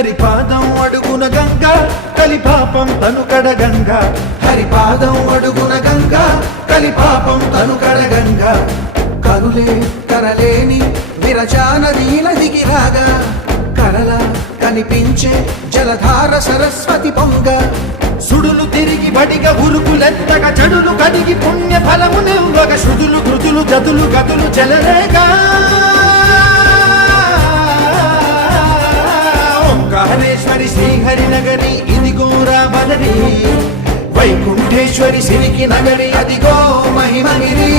హరిపాదం అడుగున గంగా కలిపాపం తను కడగంగా హరిపాదం అడుగున గంగా కలిపాపం తను కడగంగా కరులే కరలేని విరచానదీల దిగిరాగా కరల కనిపించే జలధార సరస్వతి పొంగ సుడులు తిరిగి బడిగా ఉరుకులెత్తగా చెడులు కడిగి పుణ్య ఫలము నివ్వగా శృతులు కృతులు గతులు గతులు చెలరేగా ఓంకారేశ్వరి శ్రీహరి నగరి ఇదిగోరా బదరి వైకుంఠేశ్వరి సిరికి నగరి అదిగో మహిమగిరి